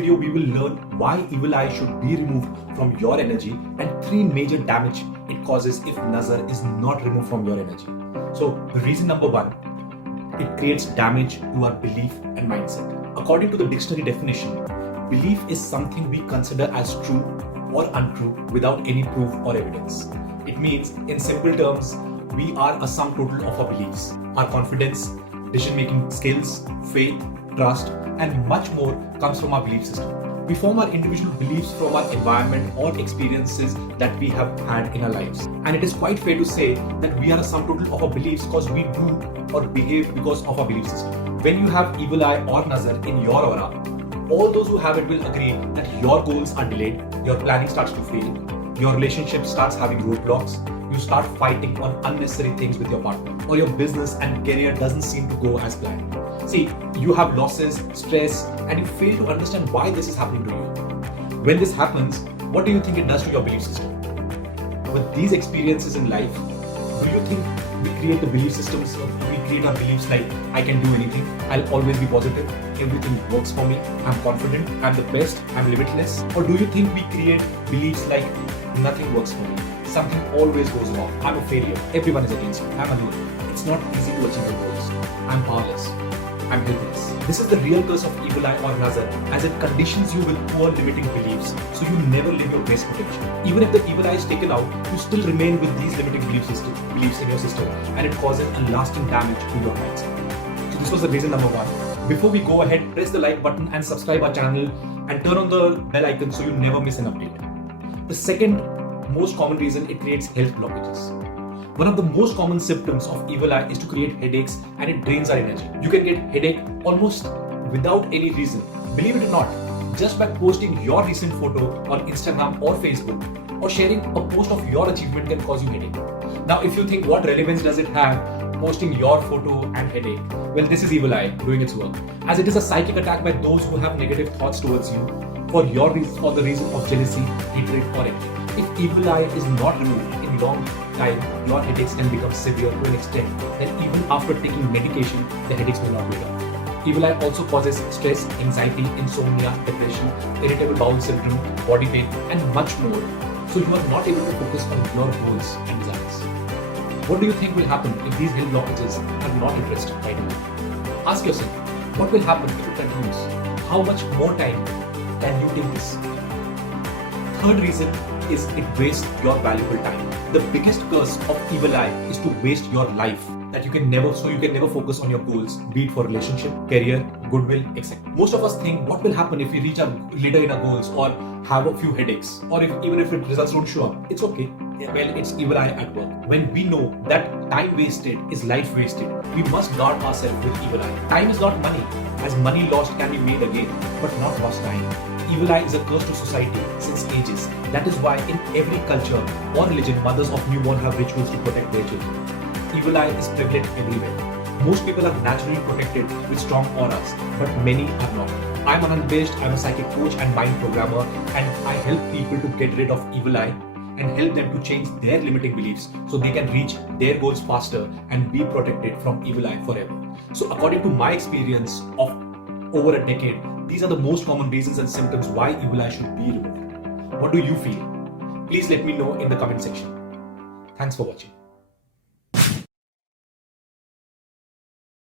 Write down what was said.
video, we will learn why evil eye should be removed from your energy and 3 major damage it causes if nazar is not removed from your energy. So, reason number 1, it creates damage to our belief and mindset. According to the dictionary definition, belief is something we consider as true or untrue without any proof or evidence. It means, in simple terms, we are a sum total of our beliefs. Our confidence, decision-making skills, faith, trust, and much more comes from our belief system. We form our individual beliefs from our environment or experiences that we have had in our lives. And it is quite fair to say that we are a sum total of our beliefs because we do or behave because of our belief system. When you have evil eye or nazar in your aura, all those who have it will agree that your goals are delayed, your planning starts to fail, your relationship starts having roadblocks, you start fighting on unnecessary things with your partner, or your business and career doesn't seem to go as planned. See, you have losses, stress, and you fail to understand why this is happening to you. When this happens, what do you think it does to your belief system? With these experiences in life, do you think we create the belief systems, we create our beliefs like, I can do anything, I'll always be positive, everything works for me, I'm confident, I'm the best, I'm limitless? Or do you think we create beliefs like, nothing works for me, something always goes wrong, I'm a failure, everyone is against me, I'm alone, it's not easy to achieve my goals, I'm powerless, I'm helpless. This is the real curse of evil eye or nazar, as it conditions you with poor limiting beliefs, so you never live your best potential. Even if the evil eye is taken out, you still remain with these limiting beliefs in your system, and it causes a lasting damage to your mindset. So this was the reason number 1. Before we go ahead, press the like button and subscribe our channel and turn on the bell icon so you never miss an update. The second most common reason, it creates health blockages. One of the most common symptoms of evil eye is to create headaches, and it drains our energy. You can get headache almost without any reason. Believe it or not, just by posting your recent photo on Instagram or Facebook, or sharing a post of your achievement can cause you headache. Now, if you think what relevance does it have posting your photo and headache? Well, this is evil eye doing its work, as it is a psychic attack by those who have negative thoughts towards you for the reason of jealousy, hatred, or envy. If evil eye is not removed in long time, your headaches can become severe to an extent that even after taking medication, the headaches will not go down. Evil eye also causes stress, anxiety, insomnia, depression, irritable bowel syndrome, body pain, and much more. So you are not able to focus on your goals and desires. What do you think will happen if these health blockages are not addressed right now? Ask yourself, what will happen if it continues? How much more time can you take this? Third reason is it wastes your valuable time. The biggest curse of evil eye is to waste your life, that you can never focus on your goals, be it for relationship, career, goodwill, etc. Most of us think, what will happen if we reach later in our goals or have a few headaches, or even if results don't show up? It's okay. Well, it's evil eye at work. When we know that time wasted is life wasted, we must guard ourselves with evil eye. Time is not money, as money lost can be made again, but not lost time. Evil eye is a curse to society since ages. That is why in every culture or religion, mothers of newborn have rituals to protect their children. Evil eye is prevalent everywhere. Most people are naturally protected with strong auras, but many are not. I'm Anand Best, I'm a psychic coach and mind programmer, and I help people to get rid of evil eye and help them to change their limiting beliefs so they can reach their goals faster and be protected from evil eye forever. So according to my experience of over a decade, these are the most common reasons and symptoms why evil eye should be removed. What do you feel? Please let me know in the comment section. Thanks for watching.